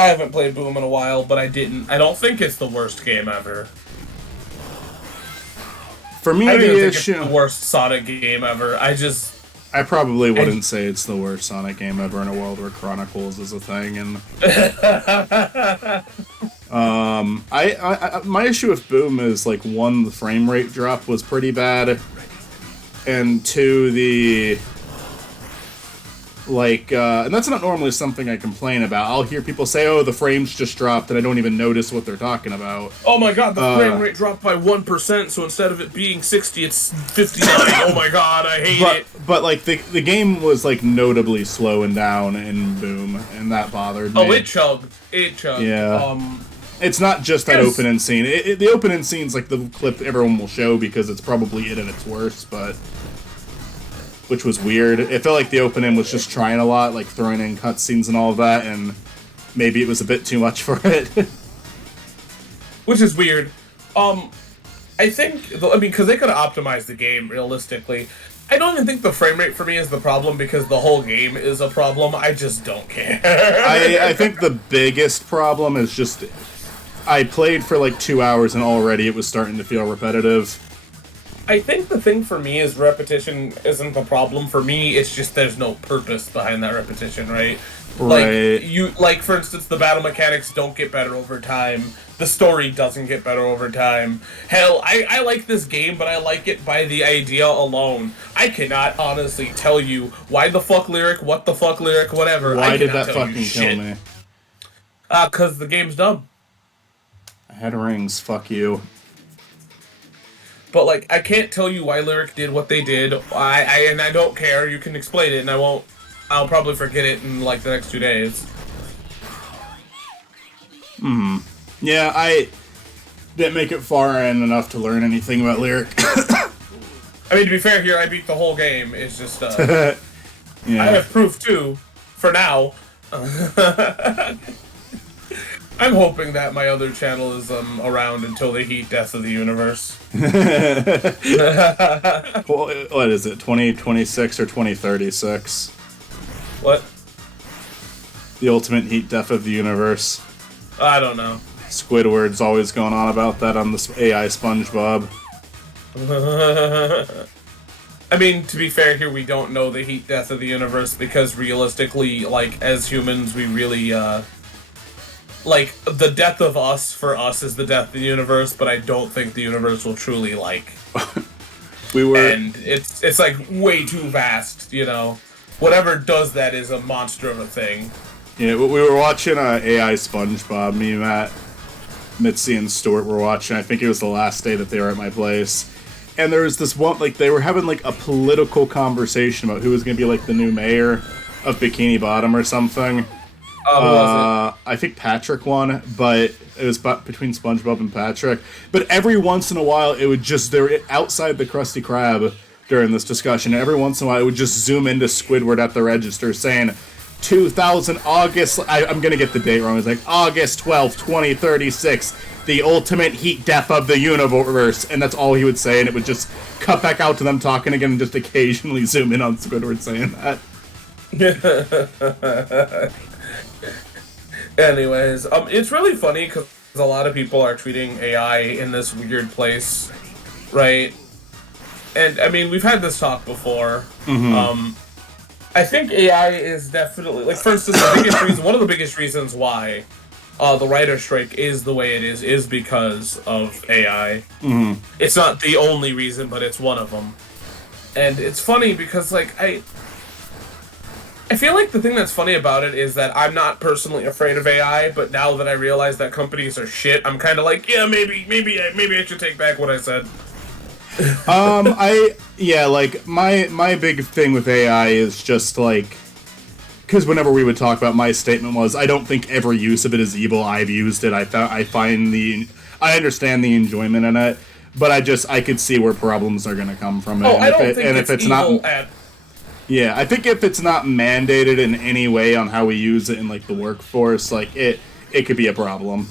I haven't played Boom in a while, but I don't think it's the worst game ever. For me, I don't even the think it's issue... the worst Sonic game ever. I probably wouldn't say it's the worst Sonic game ever in a world where Chronicles is a thing, and... my issue with Boom is, like, one, the frame rate drop was pretty bad, and two, and that's not normally something I complain about. I'll hear people say, oh, the frames just dropped, and I don't even notice what they're talking about. Oh my god, the frame rate dropped by 1%, so instead of it being 60, it's 59. Oh my god, I hate it. But, like, the game was, like, notably slowing down in Boom, and that bothered me. Oh, it chugged. Yeah. It's not just that opening scene. The opening scene's, like, the clip everyone will show because it's probably it at its worst, but... Which was weird. It felt like the opening was just trying a lot, like throwing in cutscenes and all of that, and maybe it was a bit too much for it. Which is weird. I think, because they could have optimized the game realistically. I don't even think the frame rate for me is the problem because the whole game is a problem. I just don't care. I think the biggest problem is just I played for like 2 hours and already it was starting to feel repetitive. I think the thing for me is repetition isn't the problem. For me, it's just there's no purpose behind that repetition, right? Right. Like for instance, the battle mechanics don't get better over time. The story doesn't get better over time. Hell, I like this game, but I like it by the idea alone. I cannot honestly tell you why the fuck lyric, what the fuck lyric, whatever. Why did that fucking kill me? 'Cause the game's dumb. Head rings, fuck you. But, like, I can't tell you why Lyric did what they did. I don't care. You can explain it, and I'll probably forget it in, like, the next 2 days. Yeah, I didn't make it far in enough to learn anything about Lyric. I mean, to be fair here, I beat the whole game. It's just, Yeah. I have proof, too. For now. I'm hoping that my other channel is around until they heat Death of the Universe. What is it, 2026 or 2036? What? The Ultimate Heat Death of the Universe. I don't know. Squidward's always going on about that on the AI SpongeBob. I mean, to be fair here, we don't know the heat death of the universe because realistically, like, as humans, we really, like, the death of us, for us, is the death of the universe, but I don't think the universe will truly, like... And it's like, way too vast, you know? Whatever does that is a monster of a thing. Yeah, we were watching AI SpongeBob, me, Matt, Mitzi, and Stuart were watching. I think it was the last day that they were at my place. And there was this one, like, they were having, like, a political conversation about who was going to be, like, the new mayor of Bikini Bottom or something. Who was it? I think Patrick won, but it was between SpongeBob and Patrick. But every once in a while, it would just, they were outside the Krusty Krab during this discussion. Every once in a while, it would just zoom into Squidward at the register saying, 2000 August, I'm going to get the date wrong, it's like August 12th, 2036, the ultimate heat death of the universe, and that's all he would say, and it would just cut back out to them talking again and just occasionally zoom in on Squidward saying that. Anyways, it's really funny because a lot of people are treating AI in this weird place, right? And, I mean, we've had this talk before. Mm-hmm. I think AI is definitely, like, for instance, the biggest reason, one of the biggest reasons why the writer's strike is the way it is because of AI. Mm-hmm. It's not the only reason, but it's one of them. And it's funny because, like, I feel like the thing that's funny about it is that I'm not personally afraid of AI, but now that I realize that companies are shit, I'm kind of like, yeah, maybe I should take back what I said. My big thing with AI is just, like, because whenever we would talk about, my statement was, I don't think every use of it is evil. I've used it. I understand the enjoyment in it, but I could see where problems are going to come from it. Oh, I don't think it's evil Yeah, I think if it's not mandated in any way on how we use it in, like, the workforce, like, it could be a problem.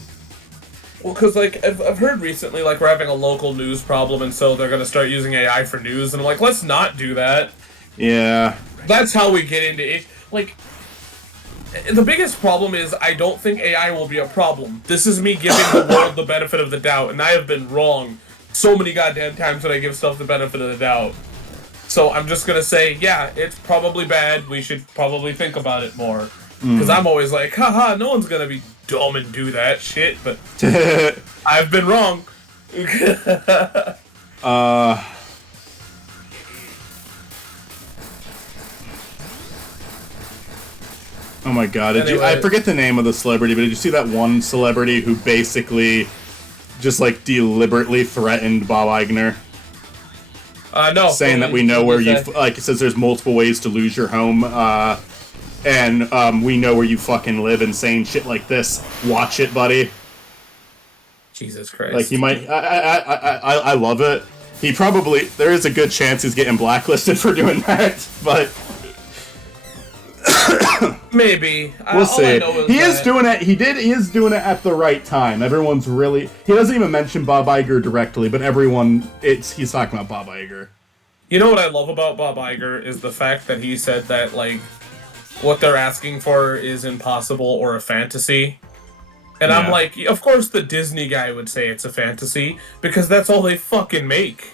Well, because, like, I've heard recently, like, we're having a local news problem, and so they're going to start using AI for news, and I'm like, let's not do that. Yeah. That's how we get into it. Like, The biggest problem is I don't think AI will be a problem. This is me giving the world the benefit of the doubt, and I have been wrong so many goddamn times when I give stuff the benefit of the doubt. So I'm just gonna say, yeah, it's probably bad. We should probably think about it more. Because I'm always like, haha, no one's gonna be dumb and do that shit, but I've been wrong. Oh my god, Anyway. I forget the name of the celebrity, but did you see that one celebrity who basically just like deliberately threatened Bob Iger? No. Saying that we know where you, like it says there's multiple ways to lose your home, and we know where you fucking live and saying shit like this. Watch it, buddy. Jesus Christ. Like he might, I love it. He probably, there is a good chance he's getting blacklisted for doing that, but... Maybe. We'll see. He is doing it. He is doing it at the right time. Everyone's really. He doesn't even mention Bob Iger directly, but everyone. He's talking about Bob Iger. You know what I love about Bob Iger is the fact that he said that like what they're asking for is impossible or a fantasy. And I'm like, of course the Disney guy would say it's a fantasy because that's all they fucking make.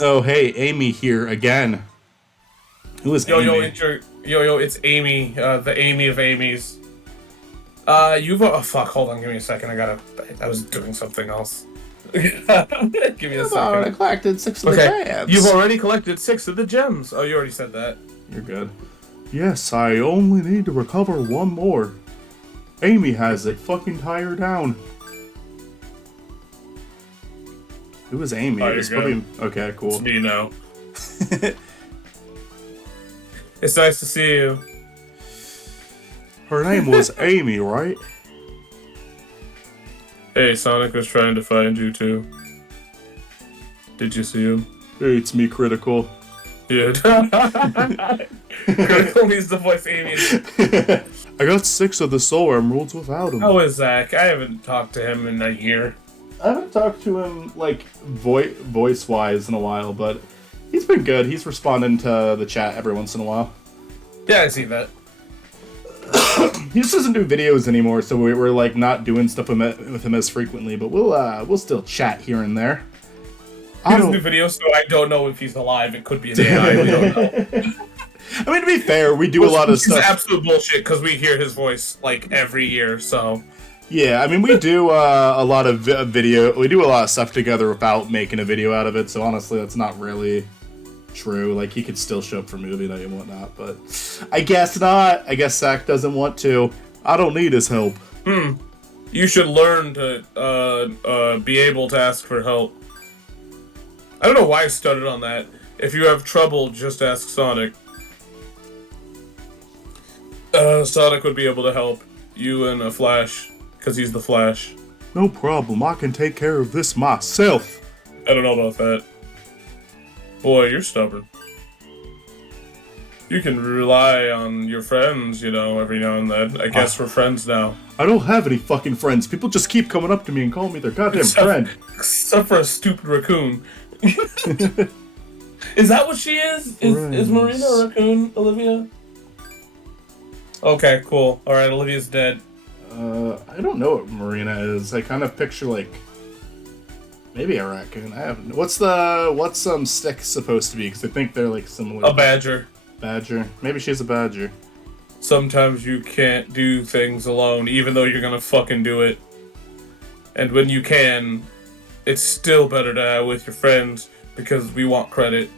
Oh hey, Amy here again. Who is Amy? It's Amy, the Amy of Amy's. Fuck, hold on, give me a second, I was doing something else. Give me a second. I collected 6 of the gems. You've already collected 6 of the gems. Oh, you already said that. You're good. Yes, I only need to recover 1 more. Amy has it, fucking tie her down. Who is Amy? Oh, It's probably... Okay, cool. It's me now. It's nice to see you. Her name was Amy, right? Hey, Sonic was trying to find you too. Did you see him? Hey, it's me, Critical. Yeah. Critical needs to voice Amy. I got 6 of the Soul Emeralds without him. How is Zach? I haven't talked to him in a year. I haven't talked to him, like, voice-wise in a while, but he's been good. He's responding to the chat every once in a while. Yeah, I see that. He just doesn't do videos anymore, so we're like, not doing stuff with him as frequently, but we'll still chat here and there. He doesn't do videos, so I don't know if he's alive. It could be an AI. We don't know. I mean, to be fair, we do a lot of stuff. It's absolute bullshit, because we hear his voice, like, every year, so... Yeah, I mean, we do a lot of video. We do a lot of stuff together without making a video out of it. So honestly, that's not really true. Like he could still show up for movie night and whatnot, but I guess not. I guess Zach doesn't want to. I don't need his help. You should learn to be able to ask for help. I don't know why I stuttered on that. If you have trouble, just ask Sonic. Sonic would be able to help you and Flash. Because he's the Flash. No problem, I can take care of this myself. I don't know about that. Boy, you're stubborn. You can rely on your friends, you know, every now and then. I guess we're friends now. I don't have any fucking friends. People just keep coming up to me and calling me their goddamn friend. Except for a stupid raccoon. Is that what she is? Is Marina a raccoon, Olivia? Okay, cool. Alright, Olivia's dead. I don't know what Marina is. I kind of picture like maybe a raccoon. I haven't. What's stick supposed to be? Because I think they're like similar. A badger. Badger. Maybe she's a badger. Sometimes you can't do things alone, even though you're gonna fucking do it. And when you can, it's still better to have with your friends because we want credit.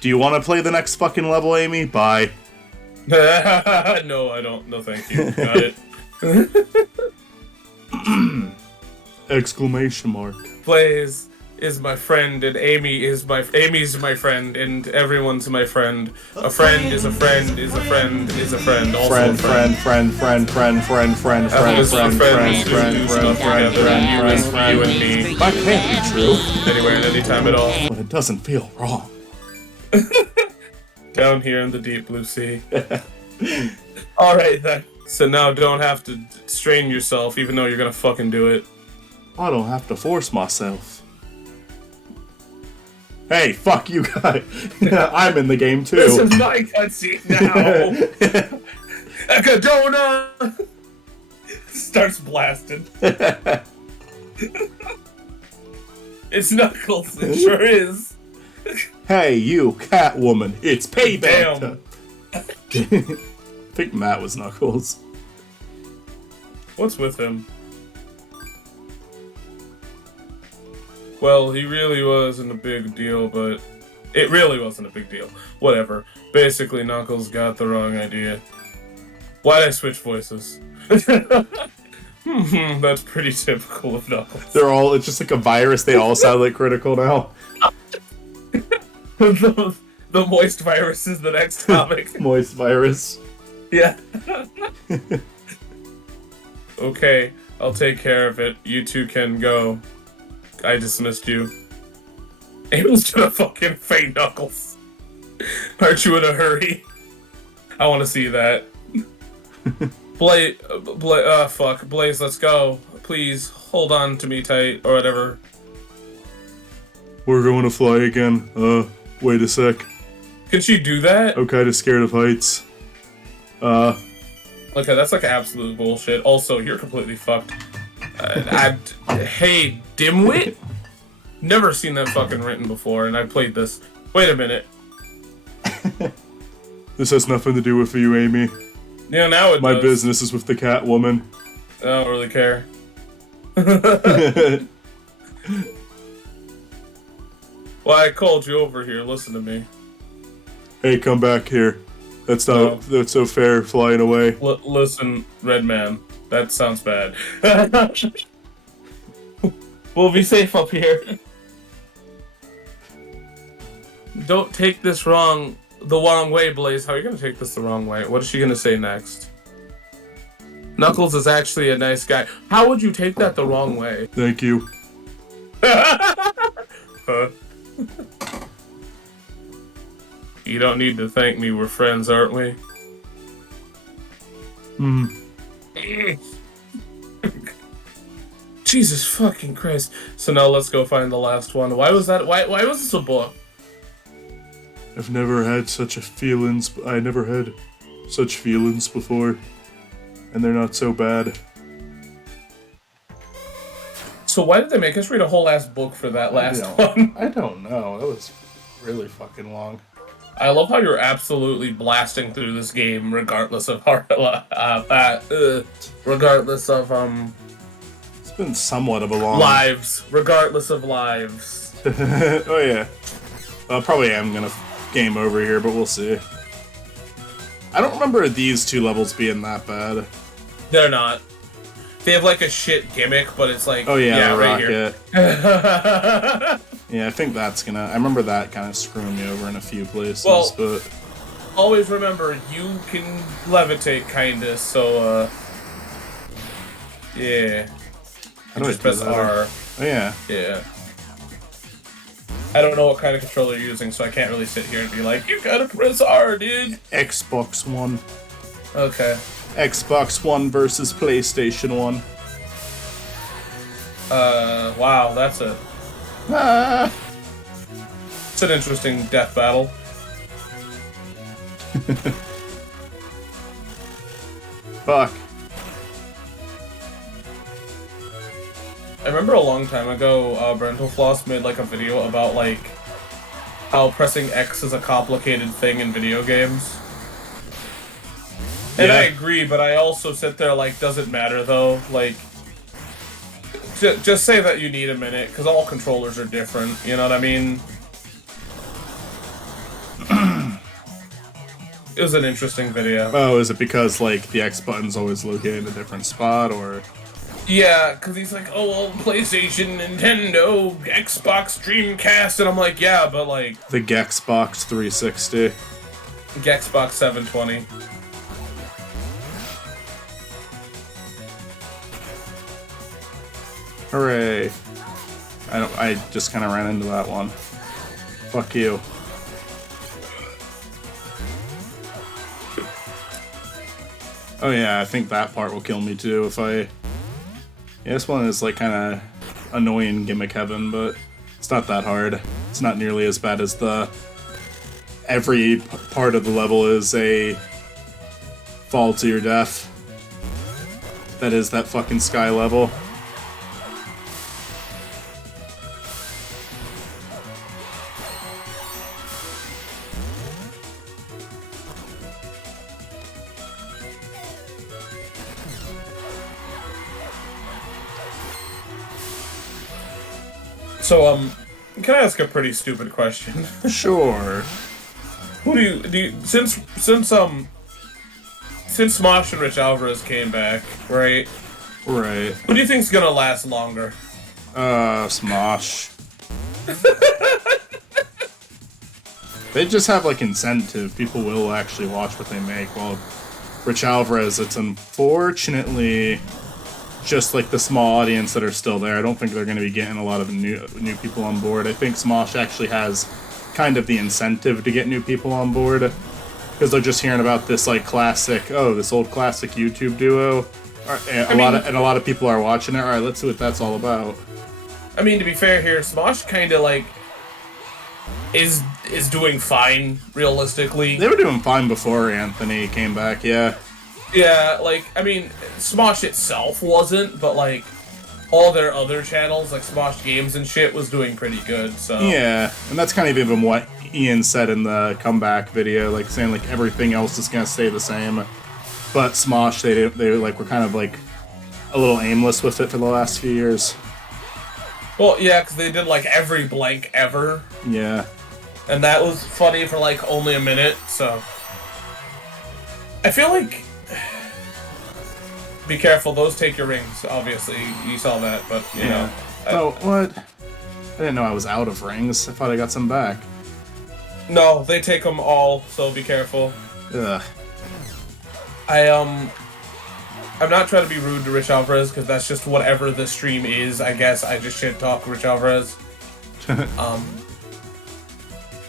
Do you want to play the next fucking level, Amy? Bye. No, I don't. No, thank you. Got it. Exclamation mark. Blaze is my friend, and Amy's my friend, and everyone's my friend. A friend is a friend is a friend is a friend. Also friend, a friend. friend. You and me. That can't be true. Anywhere and anytime at all. But it doesn't feel wrong. Down here in the deep blue sea. Alright then. So now don't have to strain yourself, even though you're gonna fucking do it. I don't have to force myself. Hey, fuck you guys. I'm in the game too. This is my cutscene now. Echidna starts blasting. It's Knuckles. It sure is. Hey, you Catwoman. It's payback. Damn. I think Matt was Knuckles. What's with him? Well, he really wasn't a big deal, but it really wasn't a big deal. Whatever. Basically, Knuckles got the wrong idea. Why'd I switch voices? That's pretty typical of Knuckles. It's just like a virus. They all sound like Critical now. the moist virus is the next topic. Moist virus. Yeah. Okay, I'll take care of it. You two can go. I dismissed you. Abel's gonna fucking fight Knuckles. Aren't you in a hurry? I want to see that. Blaze, let's go. Please, hold on to me tight, or whatever. We're going to fly again. Wait a sec. Can she do that? I'm kind of scared of heights. Okay, that's like absolute bullshit. Also, you're completely fucked. Hey, dimwit? Never seen that fucking written before, and I played this. Wait a minute. This has nothing to do with you, Amy. Yeah, now it My does. business is with the Catwoman. I don't really care. Well, I called you over here. Listen to me. Hey, come back here. That's so fair, flying away. Listen, Red Man. That sounds bad. We'll be safe up here. Don't take this the wrong way, Blaze. How are you gonna take this the wrong way? What is she gonna say next? Knuckles is actually a nice guy. How would you take that the wrong way? Thank you. Huh? You don't need to thank me. We're friends, aren't we? Jesus fucking Christ. So now let's go find the last one. Why was that? Why was this a book? I've never had such feelings. I never had such feelings before. And they're not so bad. So why did they make us read a whole ass book for that last one? I don't know. That was really fucking long. I love how you're absolutely blasting through this game, regardless of regardless of It's been somewhat of a long lives, regardless of lives. Oh yeah. I probably am gonna game over here, but we'll see. I don't remember these two levels being that bad. They're not. They have like a shit gimmick, but it's like, oh yeah, the right rocket. Here. Yeah, I think that's gonna. I remember that kind of screwing me over in a few places, Well, but always remember you can levitate, kinda. So, yeah. how do I Just do press that? R. Oh yeah. Yeah. I don't know what kind of controller you're using, so I can't really sit here and be like, you gotta press R, dude. Xbox One. Okay. Xbox One versus PlayStation 1. Wow, that's Ah. it's an interesting death battle. Fuck. I remember a long time ago, Brentalfloss made like a video about like how pressing X is a complicated thing in video games. And Yeah. I agree, but I also sit there like, does it matter though? Like, just say that you need a minute, because all controllers are different, you know what I mean? It was an interesting video. Oh, is it because like the X button's always located in a different spot, or? Yeah, because he's like, oh, well, PlayStation, Nintendo, Xbox, Dreamcast, and I'm like, yeah, but like... The Gexbox 360. Xbox 720. Hooray. I just kind of ran into that one. Fuck you. Oh yeah, I think that part will kill me too if I... Yeah, this one is like kind of annoying gimmick heaven, but it's not that hard. It's not nearly as bad as the every part of the level is a fall to your death. That is that fucking sky level. So, can I ask a pretty stupid question? Sure. Who do you since Smosh and Rich Alvarez came back, right? Right. Who do you think's gonna last longer? Smosh. They just have, like, incentive. People will actually watch what they make. While Rich Alvarez, it's unfortunately just, like, the small audience that are still there. I don't think they're going to be getting a lot of new people on board. I think Smosh actually has kind of the incentive to get new people on board. Because they're just hearing about this, like, classic, this old classic YouTube duo. A lot of people are watching it. Alright, let's see what that's all about. I mean, to be fair here, Smosh kind of, like, is doing fine, realistically. They were doing fine before Anthony came back, yeah. Yeah, like, I mean, Smosh itself wasn't, but, like, all their other channels, like Smosh Games and shit, was doing pretty good, so... Yeah, and that's kind of even what Ian said in the comeback video, like, saying, like, everything else is gonna stay the same. But Smosh, they like, were kind of, like, a little aimless with it for the last few years. Well, yeah, because they did, like, every blank ever. Yeah. And that was funny for, like, only a minute, so... I feel like... Be careful, those take your rings, obviously. You saw that, but, you know... Oh, what? I didn't know I was out of rings. I thought I got some back. No, they take them all, so be careful. Ugh. I'm not trying to be rude to Rich Alvarez, because that's just whatever the stream is, I guess. I just shit-talk Rich Alvarez.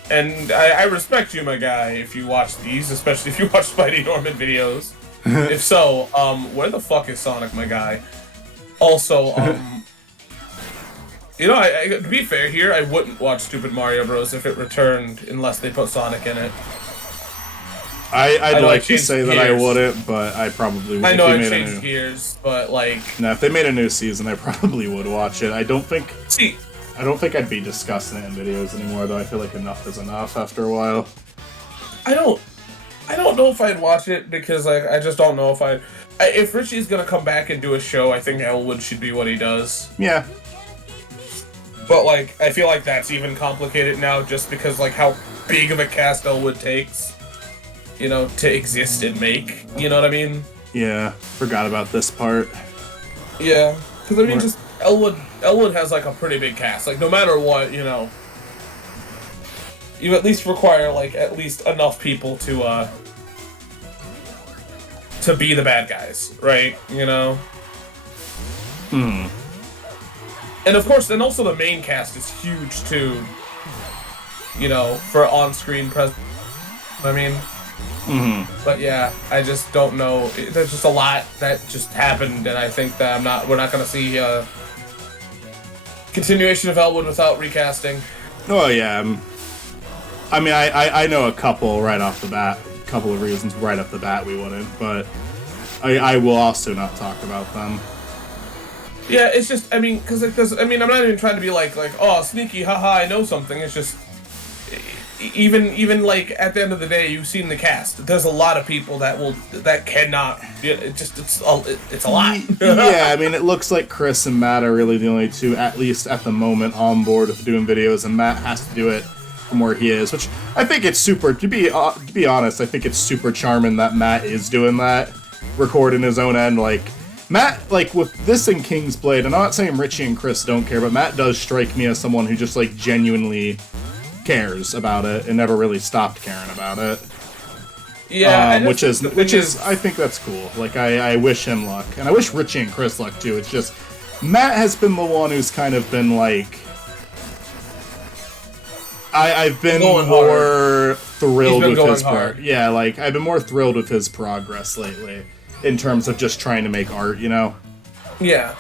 And I respect you, my guy, if you watch these, especially if you watch Spidey Norman videos. If so, where the fuck is Sonic, my guy? Also, you know, to be fair here, I wouldn't watch Stupid Mario Bros. If it returned unless they put Sonic in it. I'd like to say that I wouldn't, but I probably would. I know I changed gears, but like... No, if they made a new season, I probably would watch it. I don't think I'd be discussing it in videos anymore, though. I feel like enough is enough after a while. I don't know if I'd watch it, because like, I just don't know if if Richie's gonna come back and do a show, I think Elwood should be what he does. Yeah. But like, I feel like that's even complicated now, just because like how big of a cast Elwood takes, you know, to exist and make. You know what I mean? Yeah. Forgot about this part. Yeah. Because I mean, just Elwood has like a pretty big cast. Like, no matter what, you know, you at least require like at least enough people to be the bad guys, right? You know. And of course, and also the main cast is huge too. You know, for on-screen presence. I mean. But yeah, I just don't know. There's just a lot that just happened, and I think that we're not gonna see a continuation of Elwood without recasting. Oh yeah. I mean, I know a couple right off the bat. A couple of reasons right off the bat we wouldn't, but I will also not talk about them. Yeah, it's just, I mean, because I'm not even trying to be like, oh, sneaky, haha, I know something. It's just, even like at the end of the day, you've seen the cast. There's a lot of people that cannot. It's a lot. Yeah, I mean, it looks like Chris and Matt are really the only two, at least at the moment, on board with doing videos, and Matt has to do it from where he is, which I think it's super. To be honest, I think it's super charming that Matt is doing that, recording his own end. Like Matt, like with this and King's Blade, and I'm not saying Richie and Chris don't care, but Matt does strike me as someone who just like genuinely cares about it and never really stopped caring about it. Yeah, which is I think that's cool. Like I wish him luck, and I wish Richie and Chris luck too. It's just Matt has been the one who's kind of been like. I've been more thrilled with his yeah, like I've been more thrilled with his progress lately in terms of just trying to make art, you know. Yeah.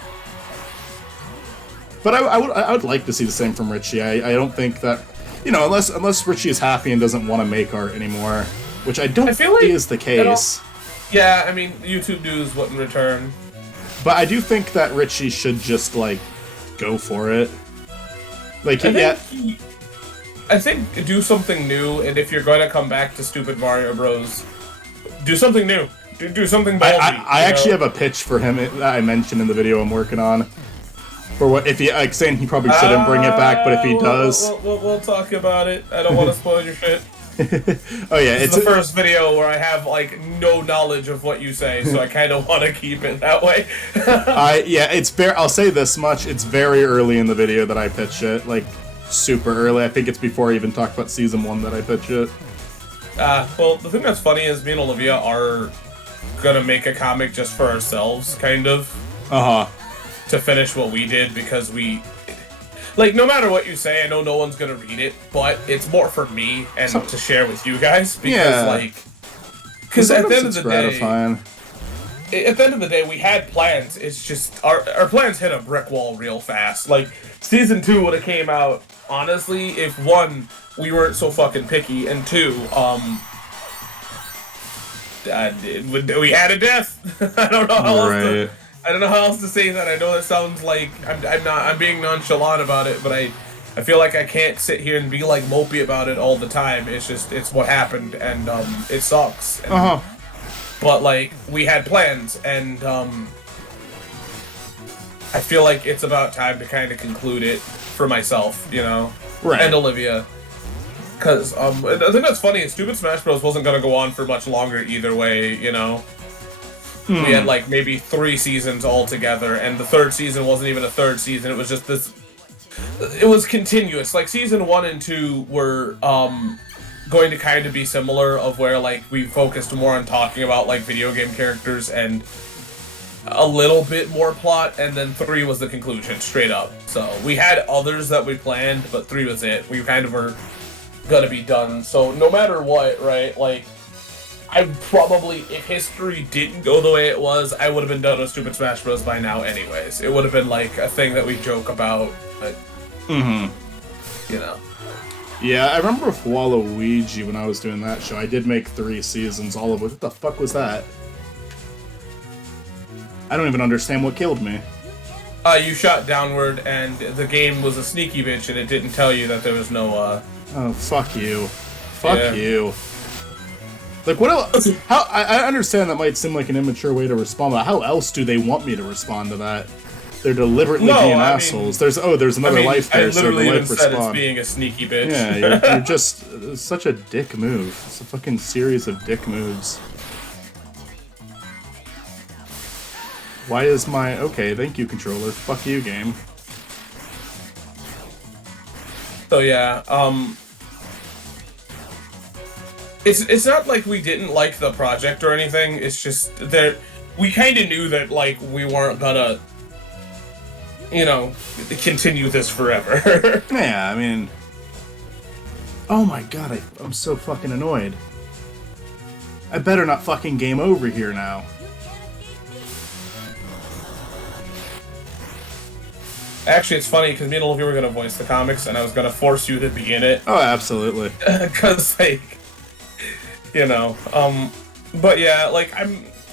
But I would like to see the same from Richie. I don't think that you know, unless Richie is happy and doesn't want to make art anymore, which I don't feel like think is the case. Yeah, I mean, YouTube dues what in return. But I do think that Richie should just like go for it. Like, I think do something new, and if you're going to come back to Stupid Mario Bros, do something new. Do something ballsy. I actually have a pitch for him that I mentioned in the video I'm working on. For what if he like saying he probably shouldn't bring it back, but if he does, we'll talk about it. I don't want to spoil your shit. Oh yeah, it's the first video where I have like no knowledge of what you say, so I kind of want to keep it that way. I'll say this much: it's very early in the video that I pitch it, like super early. I think it's before I even talked about season 1 that I pitch it. Well, the thing that's funny is me and Olivia are gonna make a comic just for ourselves, kind of. To finish what we did, because we... Like, no matter what you say, I know no one's gonna read it, but it's more for me and to share with you guys, because, Because at the end of the gratifying. At the end of the day, we had plans, it's just... Our plans hit a brick wall real fast. Like, Season 2 would have came out, honestly, if 1, we weren't so fucking picky, and 2, we had a death. I don't know how else to... I don't know how else to say that. I know that sounds like I'm being nonchalant about it, but I feel like I can't sit here and be like mopey about it all the time. It's what happened, and it sucks. And, But like we had plans, and I feel like it's about time to kind of conclude it for myself, you know, and Olivia. Because I think that's funny. Stupid Smash Bros. Wasn't gonna go on for much longer either way, you know. We had like maybe 3 seasons altogether, and the 3rd season wasn't even a 3rd season. It was just this. It was continuous. Like season 1 and 2 were going to kind of be similar, of where like we focused more on talking about like video game characters and a little bit more plot, and then 3 was the conclusion, straight up. So we had others that we planned, but 3 was it. We kind of were gonna be done. So no matter what, right? Like. I probably, if history didn't go the way it was, I would have been done with Stupid Smash Bros. By now anyways. It would have been like a thing that we joke about, but, you know. Yeah, I remember with Waluigi when I was doing that show, I did make 3 seasons, all of which, what the fuck was that? I don't even understand what killed me. You shot downward, and the game was a sneaky bitch, and it didn't tell you that there was no, Oh, fuck you. Fuck you. Like, what else? How, I understand that might seem like an immature way to respond, but how else do they want me to respond to that? They're deliberately being assholes. There's another life there, so the life respond. It's being a sneaky bitch. Yeah, you're just such a dick move. It's a fucking series of dick moves. Why is my... Okay, thank you, controller. Fuck you, game. So, yeah, It's not like we didn't like the project or anything, it's just that we kind of knew that, like, we weren't gonna, you know, continue this forever. Yeah, I mean... Oh my god, I'm so fucking annoyed. I better not fucking game over here now. Actually, it's funny, because me and Olivia were gonna voice the comics, and I was gonna force you to be in it. Oh, absolutely. Because, like... You know, but yeah, like,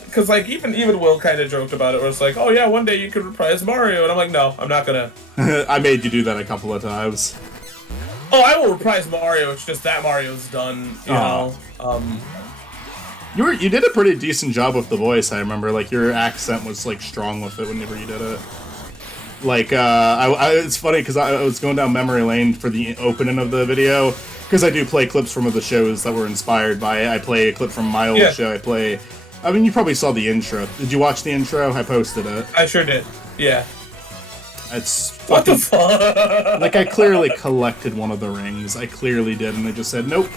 because, like, even Will kind of joked about it, where it's like, oh yeah, one day you could reprise Mario, and I'm like, no, I'm not gonna. I made you do that a couple of times. Oh, I will reprise Mario, it's just that Mario's done, you know, You did a pretty decent job with the voice, I remember, like, your accent was, like, strong with it whenever you did it. Like, it's funny, because I was going down memory lane for the opening of the video, because I do play clips from the shows that were inspired by it. I play a clip from my old show. I mean, you probably saw the intro. Did you watch the intro? I posted it. I sure did. Yeah. It's fucking... What the fuck? Like, I clearly collected one of the rings. I clearly did, and they just said, nope,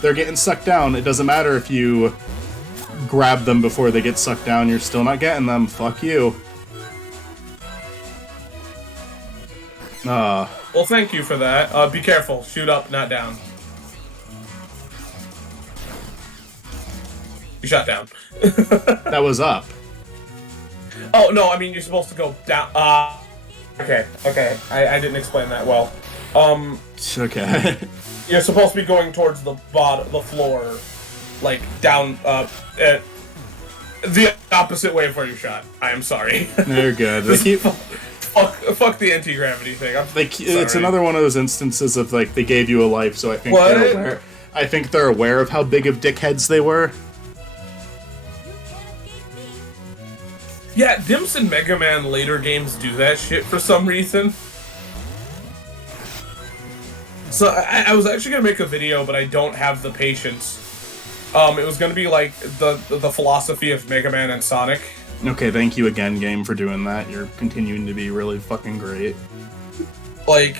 they're getting sucked down. It doesn't matter if you grab them before they get sucked down. You're still not getting them. Fuck you. Well, thank you for that. Be careful. Shoot up, not down. You shot down. That was up. Oh, no, I mean, you're supposed to go down. Okay. I didn't explain that well. Okay. You're supposed to be going towards the floor, like down, the opposite way of where you shot. I am sorry. They're good. They keep... Fuck the anti-gravity thing. It's another one of those instances of like they gave you a life, so I think they're aware. I think they're aware of how big of dickheads they were. Yeah, Dimps and Mega Man later games do that shit for some reason. So I was actually gonna make a video, but I don't have the patience. It was gonna be like the philosophy of Mega Man and Sonic. Okay, thank you again, game, for doing that. You're continuing to be really fucking great. Like,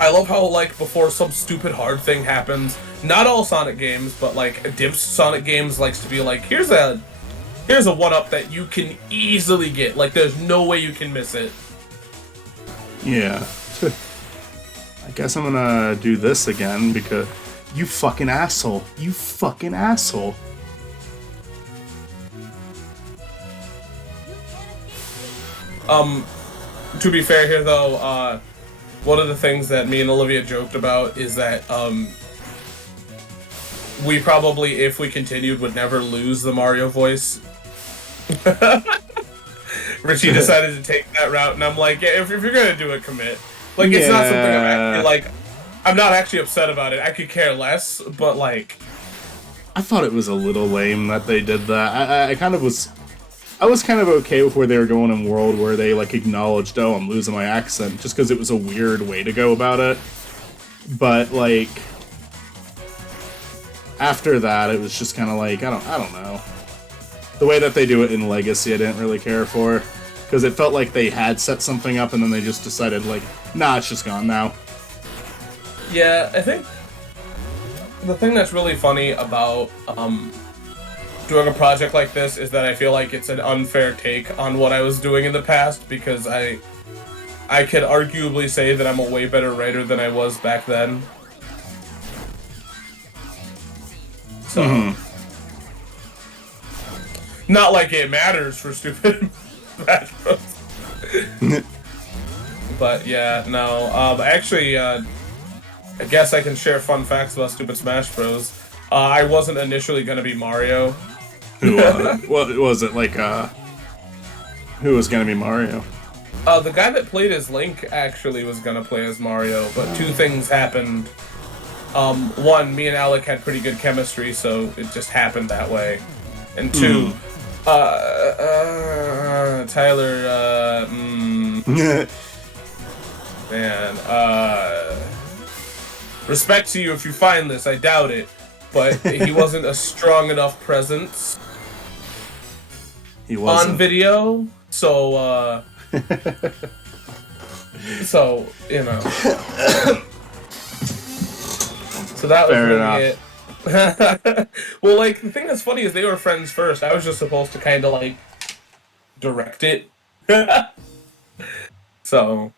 I love how, like, before some stupid hard thing happens, not all Sonic games, but, like, Dimps Sonic games likes to be like, here's a 1-up that you can easily get. Like, there's no way you can miss it. Yeah. I guess I'm gonna do this again, because... You fucking asshole. You fucking asshole. To be fair here, though, one of the things that me and Olivia joked about is that, we probably, if we continued, would never lose the Mario voice. Richie decided to take that route, and I'm like, yeah, if you're gonna do it, commit. Like, it's not something I'm actually, like, I'm not actually upset about it. I could care less, but, like... I thought it was a little lame that they did that. I was kind of okay with where they were going in World, where they, like, acknowledged, oh, I'm losing my accent, just because it was a weird way to go about it. But, like, after that, it was just kind of like, I don't know. The way that they do it in Legacy, I didn't really care for, because it felt like they had set something up, and then they just decided, like, nah, it's just gone now. Yeah, I think the thing that's really funny about, doing a project like this is that I feel like it's an unfair take on what I was doing in the past, because I could arguably say that I'm a way better writer than I was back then. So, not like it matters for Stupid Smash Bros. But yeah, no. Actually, I guess I can share fun facts about Stupid Smash Bros. I wasn't initially gonna be Mario. What was it, like, who was gonna be Mario? The guy that played as Link actually was gonna play as Mario, but two things happened. One, me and Alec had pretty good chemistry, so it just happened that way. And two, Tyler, man, respect to you if you find this, I doubt it, but he wasn't a strong enough presence. He wasn't. On video, so, so, you know. So that was really it. Well, like, the thing that's funny is they were friends first. I was just supposed to kind of, like, direct it. So,